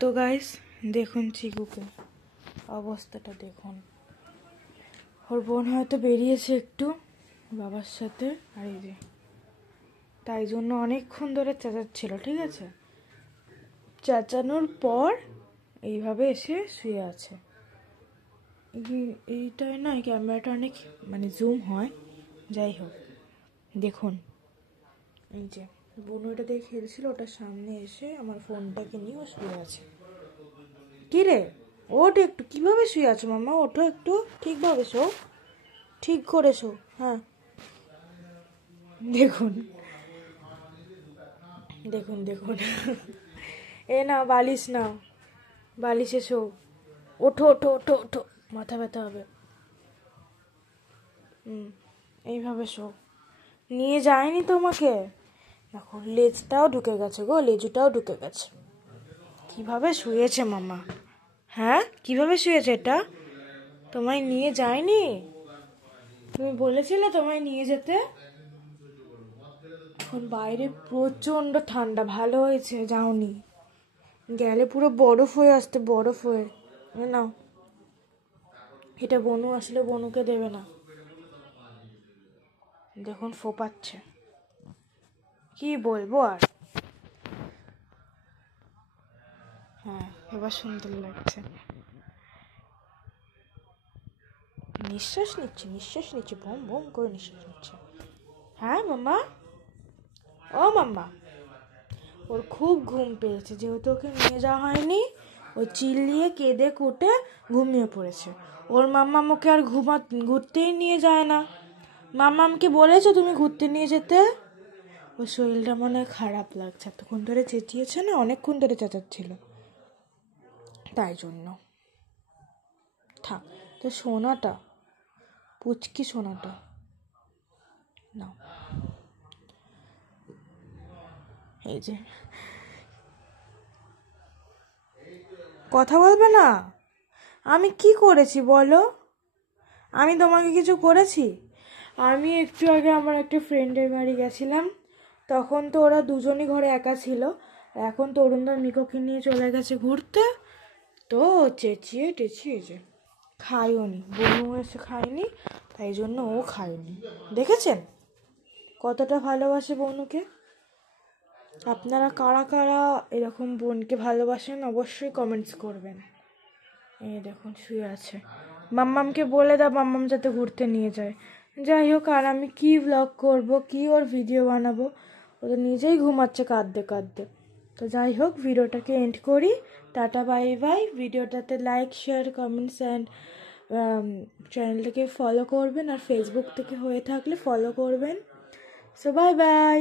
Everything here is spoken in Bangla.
তো গাইস দেখুন চিকুকে অবস্থাটা দেখুন। ওর বোন হয়তো বেরিয়েছে একটু বাবার সাথে, আর এই যে তাই জন্য অনেকক্ষণ ধরে চেঁচাচ্ছিল, ঠিক আছে। চেঁচানোর পর এইভাবে এসে শুয়ে আছে। এইটাই না, এই ক্যামেরাটা অনেক জুম হয়, যাই হোক দেখুন। এই যে বোন ওইটা দিয়ে খেলছিল, ওটার সামনে এসে আমার ফোনটাকে নিয়ে ও শুয়ে আছে। কি রে, ওঠ একটু। কিভাবে শুয়ে আছো মামা? ওঠো একটু, ঠিকভাবে শো, ঠিক করে শো। হ্যাঁ দেখুন দেখুন দেখুন এ না বালিশ নাও, বালিশে শো। ওঠো ওঠো ওঠো ওঠো, মাথা ব্যথা হবে। এইভাবে শো। নিয়ে যায়নি তোমাকে? দেখো লেজটাও ঢুকে গেছে গো, লেজুটাও ঢুকে গেছে। কিভাবে শুয়েছে মামা? হ্যাঁ কিভাবে শুয়েছে এটা? তোমায় নিয়ে যায়নি? তুমি বলেছিলে তোমায় নিয়ে যেতে। এখন বাইরে প্রচন্ড ঠান্ডা, ভালো হয়েছে যাওনি, গেলে পুরো বরফ হয়ে আসতে, বরফ হয়ে। নাও এটা বনু আসলে বনুকে দেবে না, দেখুন ফোপাচ্ছে। কি বলবো আর। হ্যাঁ এবার সুন্দর লাগছে। নিঃশ্বাস নিচ্ছে, নিঃশ্বাস নিচ্ছে, ভম ভম করে নিঃশ্বাস নিচ্ছে। হ্যাঁ মাম্মা, ও মাম্মা। ওর খুব ঘুম পেয়েছে, যেহেতু ওকে নিয়ে যাওয়া হয়নি, ও চিল্লিয়ে কেঁদে কুটে ঘুমিয়ে পড়েছে। ওর মাম্মামকে আর ঘুরতেই নিয়ে যায় না। মাম্মামকে বলেছো তুমি ঘুরতে নিয়ে যেতে? ওর শরীরটা মনে হয় খারাপ লাগছে, এতক্ষণ ধরে চেঁচিয়েছে না, অনেকক্ষণ ধরে চেঁচাচ্ছিল, তাই জন্য। থাক তো সোনাটা, পুচকি সোনাটা নাও। এই যে কথা বলবে না? আমি কি করেছি বলো? আমি তোমাকে কিছু করেছি? আমি একটু আগে আমার একটা ফ্রেন্ডের বাড়ি গেছিলাম, তখন তো ওরা দুজনই ঘরে একা ছিল। এখন তো অরুণদার মিকোকে নিয়ে চলে গেছে ঘুরতে, তো চেঁচিয়ে টেচিয়ে যে খাইও নি, বনু এসে খায়নি, তাই জন্য ও খায়নি। দেখেছেন কতটা ভালোবাসে বনুকে? আপনারা কারা কারা এরকম বোনকে ভালোবাসেন অবশ্যই কমেন্টস করবেন। এই দেখুন শুয়ে আছে। মাম্মামকে বলে দাও মাম্মাম যাতে ঘুরতে নিয়ে যায়। যাই হোক, আর আমি কি ব্লগ করব, কি ওর ভিডিও বানাবো? ও তো নিজেই ঘুমাচ্ছে কাঁদতে কাঁদতে। তো যাই হোক, ভিডিওটাকে এন্ড করি। Tata bye bye. ভিডিওটাতে লাইক শেয়ার কমেন্টস অ্যান্ড চ্যানেলটাকে ফলো করবেন, আর ফেসবুক থেকে হয়ে থাকলে ফলো করবেন। So bye bye.